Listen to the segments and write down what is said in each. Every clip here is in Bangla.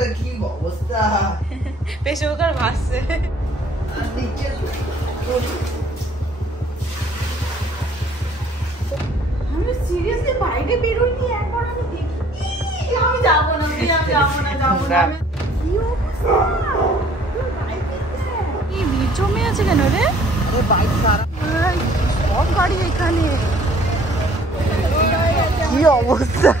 কুকারটা কি অবস্থা, প্রেসার কুকার ভাসছে। আমি সিরিয়াসলি বাইরে বেরোইনি একবার, আমি দেখি আমি যাবো না, যাবো না। কি অবস্থা, কি ভিড় জমে আছে কেন রে? আরে বাইক সারা সব গাড়ি এখানে, কি অবস্থা।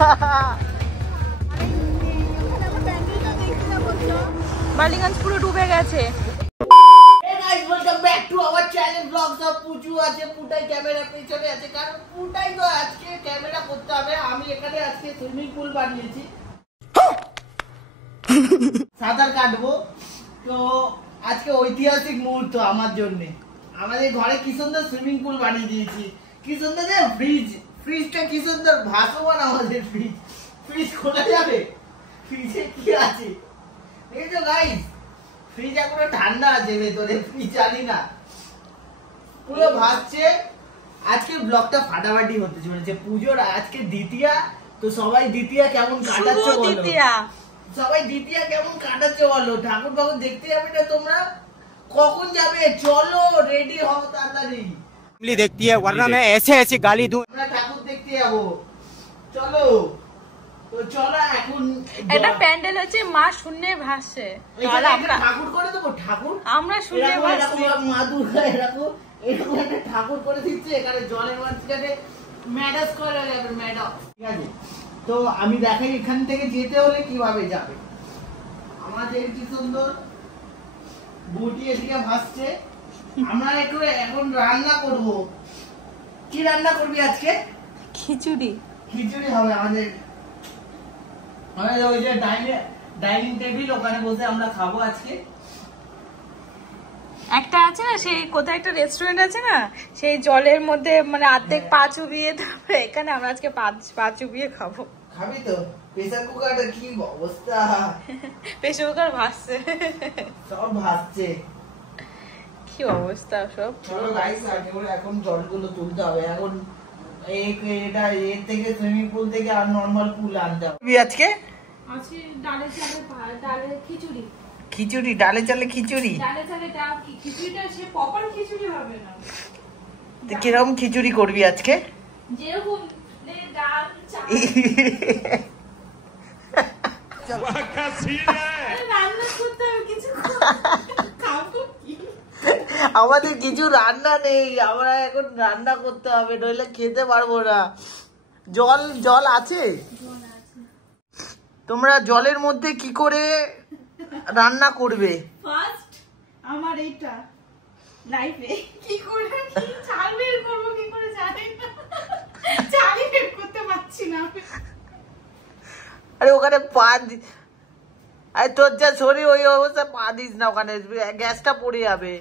বালিগঞ্জ পুরো ডুবে গেছে। আমি এখানে আজকে সুইমিং পুল বানিয়েছি, সাঁতার কাটবো। তো আজকে ঐতিহাসিক মুহূর্ত আমার জন্য। আমাদের ঘরে কি সুন্দর সুইমিং পুল বানিয়ে দিয়েছি, কি সুন্দর যে ফ্রিজটা কি সুন্দর ভাসমান। আমাদের ফ্রিজ খোলা যাবে, ফ্রিজে কি আছে দেখছো গাইস? ফ্রিজ এখনো ঠান্ডা আছে ভেতরে, ফ্রিজ জানি না, পুরো ভাসছে। আজকে ব্লগটা ফাটাফাটি হতে চলেছে। পুজোর আজকে দ্বিতীয়া, তো সবাই দ্বিতীয়া কেমন কাটাচ্ছে বলো? সবাই দ্বিতীয়া কেমন কাটাচ্ছে বলো? ঠাকুর ফাকুর দেখতে যাবে না তোমরা? কখন যাবে? চলো রেডি হও তাড়াতাড়ি। देखती है वरना मैं ऐसे ऐसे गाली दूं। আমরা ঠাকুর দেখতে যাবো, চলো। তো চলো এখন এটা প্যান্ডেল হচ্ছে মা শূন্যে ভাসছে, আমরা ঠাকুর করে দেবো। ঠাকুর আমরা শূন্যে ভাসছি, মা দুর্গা এরকম এরকম একটা ঠাকুর করে দিচ্ছে এখানে জলের মাঝখানে। ম্যাডাস করে যাবে ম্যাডাম, ঠিক আছে? তো আমি দেখাই এখান থেকে যেতে হলে কিভাবে যাবে। আমাদের কি সুন্দর বুটি এদিকে ভাসছে। আমরা একটু এখন রান্না করব। কি রান্না করবি আজকে? খিচুড়ি। খিচুড়ি হবে আমাদের। ওই যে ডাইনিং টেবিল, ওখানে বসে আমরা খাবো আজকে। একটা আছে না, সেই কোথায় একটা রেস্টুরেন্ট আছে না, সেই জলের মধ্যে মানে অর্ধেক পা চুবিয়ে দেবে, এখানে আমরা আজকে পা চুবিয়ে খাবো। খাবি তো? প্রেসার কুকারটা কি অবস্থা, প্রেসার কুকার ভাসছে, সব ভাসছে, কি অবস্থা সব। চলো গাইস এখন জলগুলো তুলতে হবে। এখন এটা এর থেকে সুইমিং পুল থেকে আর নরমাল পুল আনতে হবে। আজকে আছে ডালে চালে খিচুড়ি। খিচুড়ি, ডালে চালে খিচুড়ি। ডালে চালে খিচুড়িটা সে প্রপার খিচুড়ি হবে না। তো কিরকম খিচুড়ি করবি আজকে? যেরকম ডাল চাল রান্না করতে হবে কিছু, খাবো কি? আমাদের কিছু রান্না নেই, আমরা এখন রান্না করতে হবে, নইলে খেতে পারবো না। জল আছে? তোমরা জলের মধ্যে কি করে রান্না করবে? ফার্স্ট আমার এইটা লাইফে কি করে চাল বের করব, কি করে জানি না, চালই বের করতে পারছি না। আরে ওখানে আরে তোর যা শরীর ওই অবস্থা, পা দিস না ওখানে, গ্যাসটা পড়ে যাবে।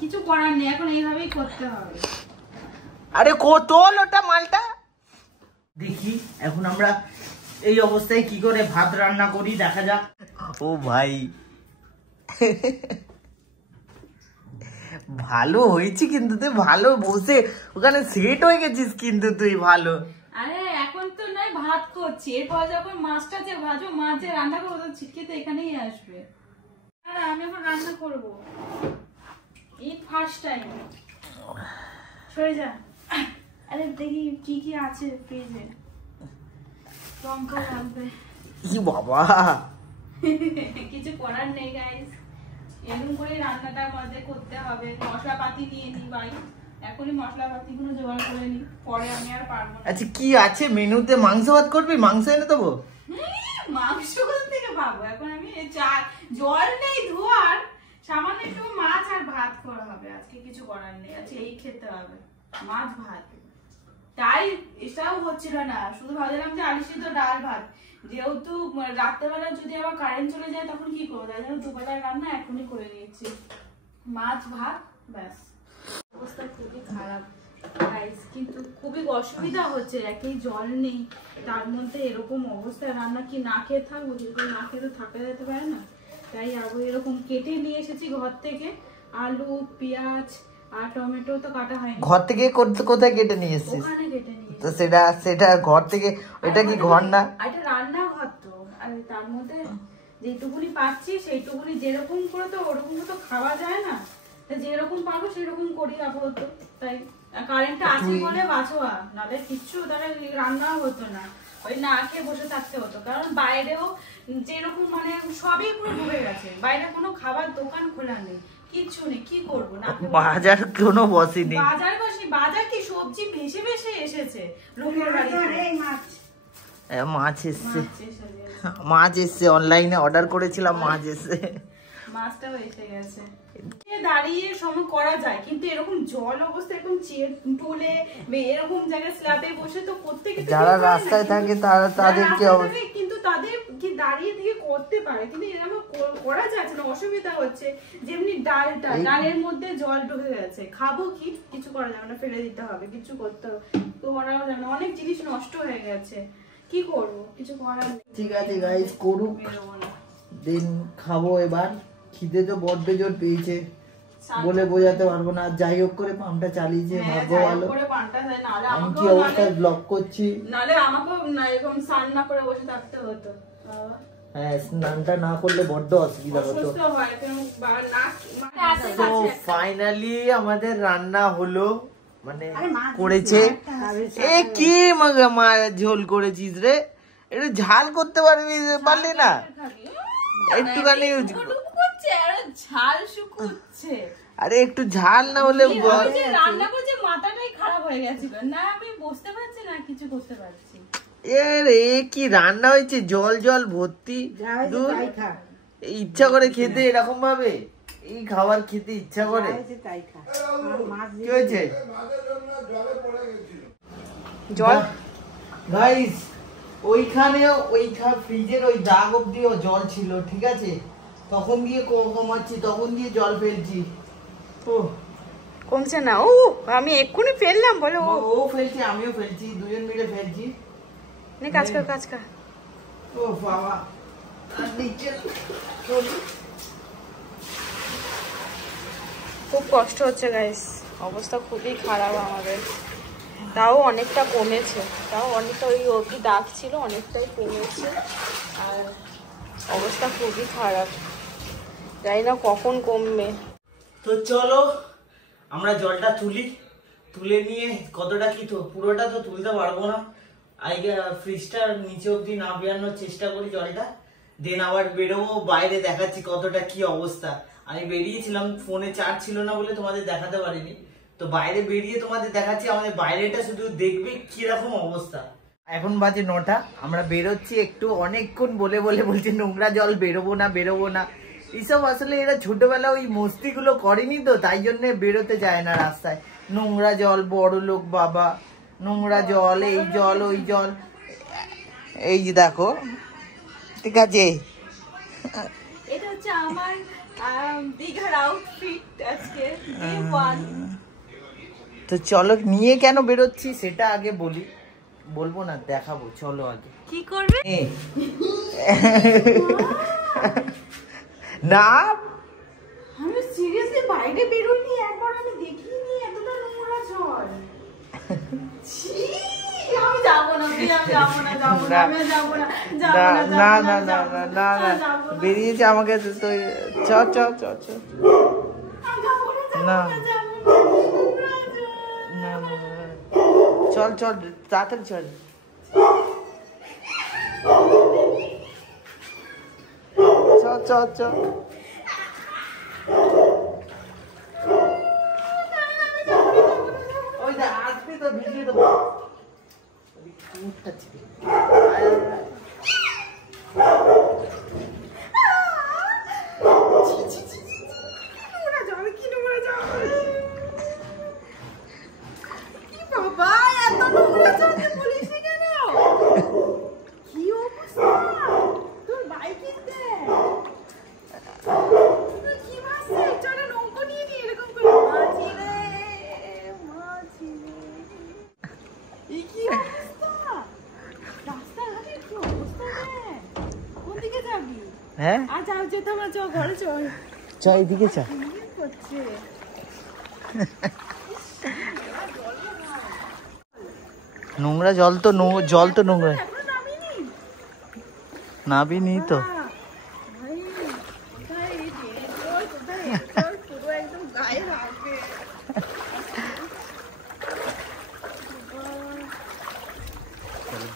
কিছু করার নেই, এখন এইভাবেই করতে হবে। আরে তোল ওটা মালটা। দেখি এখন আমরা এই অবস্থায় কি করে ভাত রান্না করি, দেখা যাক। ও ভাই ভালো হয়েছে কিন্তু, তুই ভালো বসে ওখানে সেট হয়ে গেছিস কিন্তু তুই ভালো। আরে এখন তো নয় ভাত করছি, এরপর যখন মাছটা যে ভাজো, মাছে রান্না করবো, তো ছিটকে তো এখানেই আসবে। আরে আমি এখন রান্না করবো, এই ফার্স্ট টাইম। সরে যা। আরে দেখি কি কি আছে ফ্রিজে, লঙ্কা লাগবে। কি বাবা, কিছু করার নেই গাইস, এরকম করে রান্নাটা মধ্যে করতে হবে। মশলাপাতি নিয়ে নি ভাই, এখনই মশলাপাতি গুলো জোগাড় করে নি, পরে আমি আর পারবো না। আচ্ছা কি আছে মেনুতে? মাংস ভাত করবি? মাংস এনে দেবো। মাংস কোথা থেকে পাবো? এখন আমি জল নেই ধোয়ার, সামান্য একটু মাছ আর ভাত করা হবে। আজকে কিছু করার নেই, আজকে এই খেতে হবে, মাছ ভাত। তাই এটাও হচ্ছিল না, শুধু ভাবছিলাম যে আলু সিদ্ধ ডাল ভাত। যেহেতু রাত্রেবেলা যদি আবার কারেন্ট চলে যায় তখন কি করবো, তাই জন্য দুবেলার রান্না এখনই করে নিয়েছি, মাছ ভাত ব্যাস। অবস্থা খুবই খারাপ গাইস, কিন্তু খুবই অসুবিধা হচ্ছে, একই জল নেই, তার মধ্যে এরকম অবস্থা। রান্না কি না খেয়ে থাকবো? যেরকম না খেয়ে তো থাকা যেতে পারে না, তাই আবার এরকম কেটে নিয়ে এসেছি ঘর থেকে। আলু, পেঁয়াজ আর টমেটো তো কাটা হয়নি, ঘর থেকে কোথায় কেটে নিয়ে এসেছিস? ওখানে কেটে নিয়ে তো সেটা ঘর থেকে, এটা কি ঘর না? এটা রান্নাঘর তো, আর তার মধ্যে যেটুকুনি পাচ্ছি সেইটুকুনি যেরকম করে তো ওরকম তো খাওয়া যায় না, যেরকম পাবো সেরকম করি আপাতত। তাই কারেন্টটা আছে বলে বাঁচোয়া, নাহলে কিচ্ছু তাহলে রান্নাও হতো না, ওই না খেয়ে বসে থাকতে হতো। কারণ বাইরেও যেরকম মানে সবই পুরো ডুবে গেছে, বাইরে কোনো খাবার দোকান খোলা নেই, কিচ্ছু নেই, কি করবো না। বাজার কোনো বসেনি, বাজার কি সবজি ভেসে ভেসে এসেছে লোকের বাড়িতে। মাছ এসছে, অনলাইনে অর্ডার করেছিলাম, মাছ এসছে, মাছটাও এসে গেছে। দাঁড়িয়ে সময় করা যায়, কিন্তু এরকম জল অবস্থা এরকম টুলে এরকম জায়গায় স্ল্যাবে বসে তো করতে, যারা রাস্তায় থাকে তাদের কি অবস্থা, কিন্তু তাদের কি দাঁড়িয়ে থেকে করতে পারে, কিন্তু এরকম করা যাচ্ছে না, অসুবিধা হচ্ছে। যেমনি ডালের মধ্যে জল ঢুকে গেছে, খাবো কি, কিছু করা যাবে না, ফেলে দিতে হবে, কিছু করতে হবে, তো করাও যাবে না, অনেক জিনিস নষ্ট হয়ে গেছে, কি করবো, কিছু করার নেই। ঠিক আছে গাইস, করুক, দিন খাবো এবার। খিদে তো বড্ড জোর পেয়েছে, বলে বোঝাতে পারবো না। যাই হোক করে পাম্পটা চালিয়েছে, ভাগ্য ভালো। আমি কি অবস্থায় ব্লগ করছি, নালে আমাকেও এরকম স্নান না করে বসে থাকতে হতো। হ্যাঁ, স্নানটা না করলে বড্ড অসুবিধা হতো। তো ফাইনালি আমাদের রান্না হলো, মানে করেছে। এ কি ঝোল করেছিস রে, একটু ঝাল করতে পারলি না? একটুখানি ঝাল শুকুচ্ছে, আরে একটু ঝাল না হলে রান্না করছে, মাথাটাই খারাপ হয়ে গেছিল না, আমি বুঝতে পারছি না, কিছু করতে পারছি। এ কি রান্না হয়েছে, জল জল ভর্তি, ইচ্ছা করে খেতে এরকম ভাবে, এই খাবার খেতে ইচ্ছা করে। কি হয়েছে জল গাইস, ওইখানেও ফ্রিজের ওই দাগ অব্দিও জল ছিল, ঠিক আছে, তখন দিয়ে কমাচ্ছি, তখন দিয়ে জল ফেলছি, ও কমছে না। ও আমি এক্ষুনি ফেললাম বলে, ও ফেলছি, আমিও ফেলছি, দুজন মিলে ফেলছি। কাজ কর। ও বাবা, খুব কষ্ট হচ্ছে গাইস, অবস্থা খুবই খারাপ আমাদের। তাও অনেকটা কমেছে, তাও অনেকটা ওই অবধি দাগ ছিল, অনেকটাই কমেছে, আর অবস্থা খুবই খারাপ, জানি না কখন কমবে। তো চলো আমরা জলটা তুলে নিয়ে, কতটা কি তো পুরোটা তো তুলতে পারবো না, আগে ফ্রিজটার নিচে অব্দি না বেরানোর চেষ্টা করি জলটা, দেন আবার বেরোবো, বাইরে দেখাচ্ছি কতটা কি অবস্থা। আমি বেরিয়েছিলাম, ফোনে চার্জ ছিল না বলে তোমাদের দেখাতে পারিনি, তো বাইরে বেরিয়ে তোমাদের দেখাচ্ছি, আমাদের বাইরেটা শুধু দেখবে কিরকম অবস্থা। এখন বাজে 9টা, আমরা বেরোচ্ছি, একটু অনেকক্ষণ বলছে নোংরা জল বেরোবো না, এইসব আসলে এরা ছোটবেলা ওই মস্তি গুলো করেনি, তো তাই জন্য বেরোতে যায় না রাস্তায়। নোংরা জল, বড় লোক বাবা, নোংরা জল, এই জল ওই জল, এই যে দেখো, ঠিক আছে, এটা হচ্ছে আমার দীঘার আউটফিট আজকে ডে 1। তো চলো, নিয়ে কেন বেরোচ্ছি সেটা আগে বলবো না, দেখাবো, চলো আগে। কি করবে না, আমি সিরিয়াসলি বাইরে বেরোইনি, একবার আমি দেখিনি এতটা নোংরা জল। আমি যাবো না, বেরিয়েছে আমাকে তো, চ না চল তাড়াতাড়ি চল, চল ওই যে আসবি তো ভিডিও দেবো। হ্যাঁ, চ এদিকে চ। নোংরা জল তো নোংরা নাবিনি তো।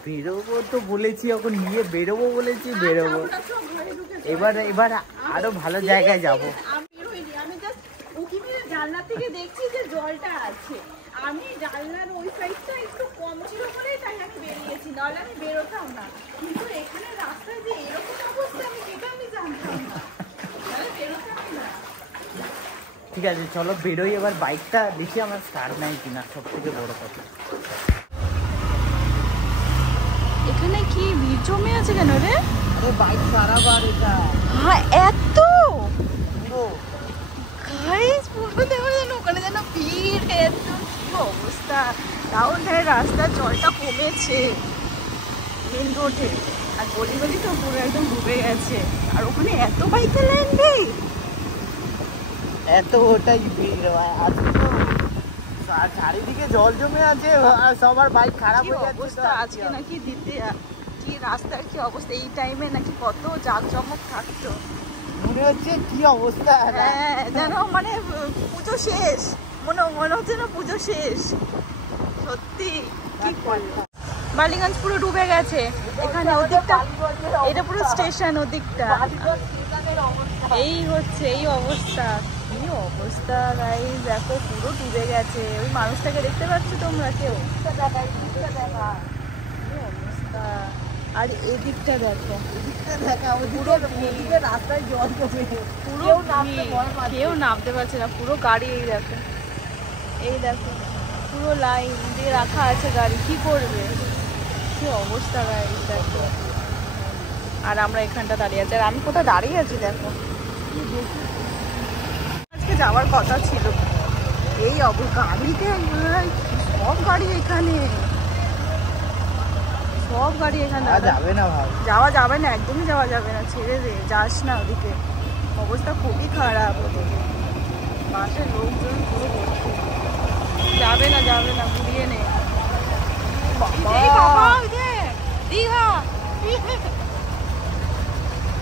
বেরোবো তো বলেছি, এখন নিয়ে বেরোবো বলেছি, বেরোবো। এবার আরো ভালো জায়গায় যাবো। জানলা থেকে দেখছি যে জলটা আছে, আমি জানলার ওই সাইডটা একটু কম ছিল বলেই তাই আমি বেরিয়েছি, নাহলে আমি বেরোতাম না। কিন্তু এখানে রাস্তায় যে এরকম অবস্থা আমি সেটা আমি জানতাম না, তাহলে বেরোতামই না। ঠিক আছে চলো বেরোই এবার। বাইকটা দেখি আমার স্টার্ট নাই কিনা, সব থেকে বড় কথা। এখানে কি ভিড় জমে আছে কেন রে? আরে বাইক খারাপ আর এটা। হ্যাঁ এত গাইস পুরো দেখো যেন ওখানে যেন ভিড়, এত কি অবস্থা। তাহলে রাস্তার জলটা কমেছে মেন রোডে, আর গলি গলি তো পুরো একদম ডুবে গেছে। আর ওখানে এত বাইকের লাইন রে, এত ওটাই ভিড় হয় আজকে তো। চারিদিকে জল জমে আছে আর সবার বাইক খারাপ হয়ে যাচ্ছে। অবস্থা আজকে নাকি দিতে কি রাস্তার কি অবস্থা, এই টাইমে নাকি কত জাঁকজমক থাকতো, মনে হচ্ছে কি অবস্থা। হ্যাঁ যেন মানে পুজো শেষ, মনে হচ্ছে না পুজো শেষ। সত্যি কি করলো, বালিগঞ্জ পুরো ডুবে গেছে। এখানে ওদিকটা, এটা পুরো স্টেশন ওদিকটা। এই হচ্ছে এই অবস্থা, কি অবস্থা গাইস, দেখো পুরো ডুবে গেছে। ওই মানুষটাকে দেখতে পাচ্ছ তোমরা কেউ? কি অবস্থা। আর এদিকটা দেখো, পুরো রাস্তায় জল জমে, পুরো কেউ নামতে পারছে না। পুরো গাড়ি এই দেখো পুরো লাইন দিয়ে রাখা আছে গাড়ি, কি করবে, কি অবস্থা গাইস দেখো। আর আমরা এখানটা দাঁড়িয়ে আছি, আর আমি কোথায় দাঁড়িয়ে আছি দেখো। আজকে যাওয়ার কথা ছিল, এই গাড়িতে সব গাড়ি এখানে, সব গাড়ি এখানে যাবে না ভাই, যাওয়া যাবে না, একদমই যাওয়া যাবে না, ছেড়ে দে, যাস না ওদিকে, অবস্থা খুবই খারাপ ওদিকে। বাসের লোকজন পুরো ভর্তি, যাবে না ঘুরিয়ে নে।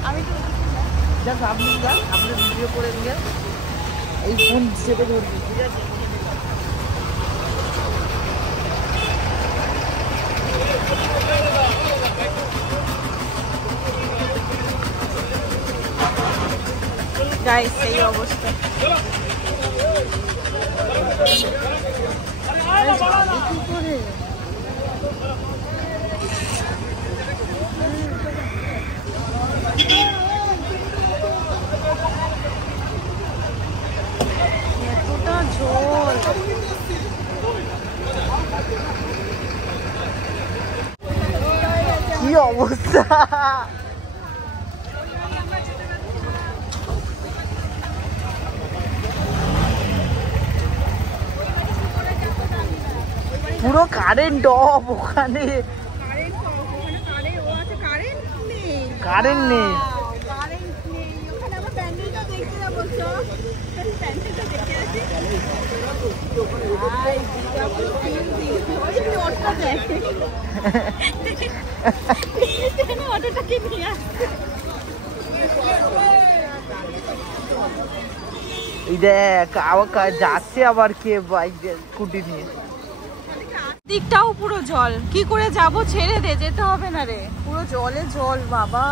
আমি তো আপনি যান, আপনি ভিডিও করে নিয়ে এই ফোন চেপে ধরবি, ঠিক আছে? গাইস এই অবস্থা, কি করে এতটা জল, কি অবস্থা। পুরো কারেন্ট অফ ওখানে, কারেন্ট নেই। এই দেখ আবার যাচ্ছে আবার কে বাইক স্কুটি নিয়ে। দিকটাও পুরো জল, কি করে যাব, ছেড়ে দে, যেতে হবে না রে, পুরো জলে জল বাবা,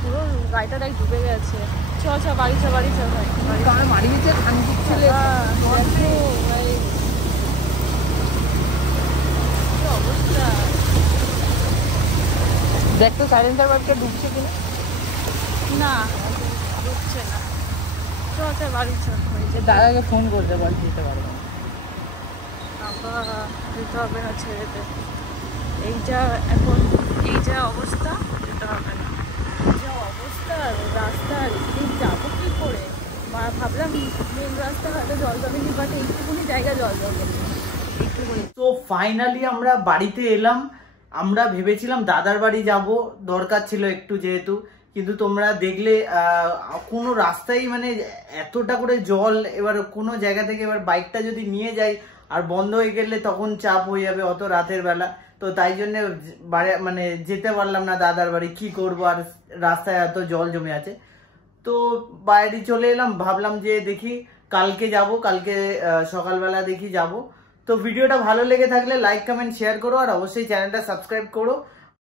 পুরো গাড়িটা দেখ ডুবে গেছে। চ বাড়ি চ ভাই, মারি গেছে খানকি ছেলে। অবস্থা দেখ তো সাইলেন্সার বাইকটা ডুবছে কিনা। না ডুবছে না, চ বাড়ি চ। দাদাকে ফোন করতে বাড়ি যেতে পারবে না, যেতে হবে না, ছেড়ে দে। এই যা অবস্থা, যেতে হবে না। যা অবস্থা রাস্তার, যাবো কি করে? ভাবলাম মেন রাস্তা হয়তো জল জমেনি, বাট এইটুকুনি জায়গা জল জমেনি। তো ফাইনালি আমরা বাড়িতে এলাম। আমরা ভেবেছিলাম দাদার বাড়ি যাব, দরকার ছিল একটু যেহেতু, কিন্তু তোমরা দেখলে কোনো রাস্তায় মানে এতটা করে জল। এবার কোনো জায়গা থেকে এবার বাইকটা যদি নিয়ে যাই আর বন্ধ হয়ে গেলে তখন চাপ হয়ে যাবে অত রাতের বেলা। তো তাই জন্য মানে যেতে পারলাম না দাদার বাড়ি, কি করব, আর রাস্তায় এত জল জমে আছে। তো বাইরে চলে এলাম, ভাবলাম যে দেখি কালকে যাব, কালকে সকালবেলা দেখি যাব। তো ভিডিওটা ভালো লেগে থাকলে লাইক কমেন্ট শেয়ার করো, আর অবশ্যই চ্যানেলটা সাবস্ক্রাইব করো।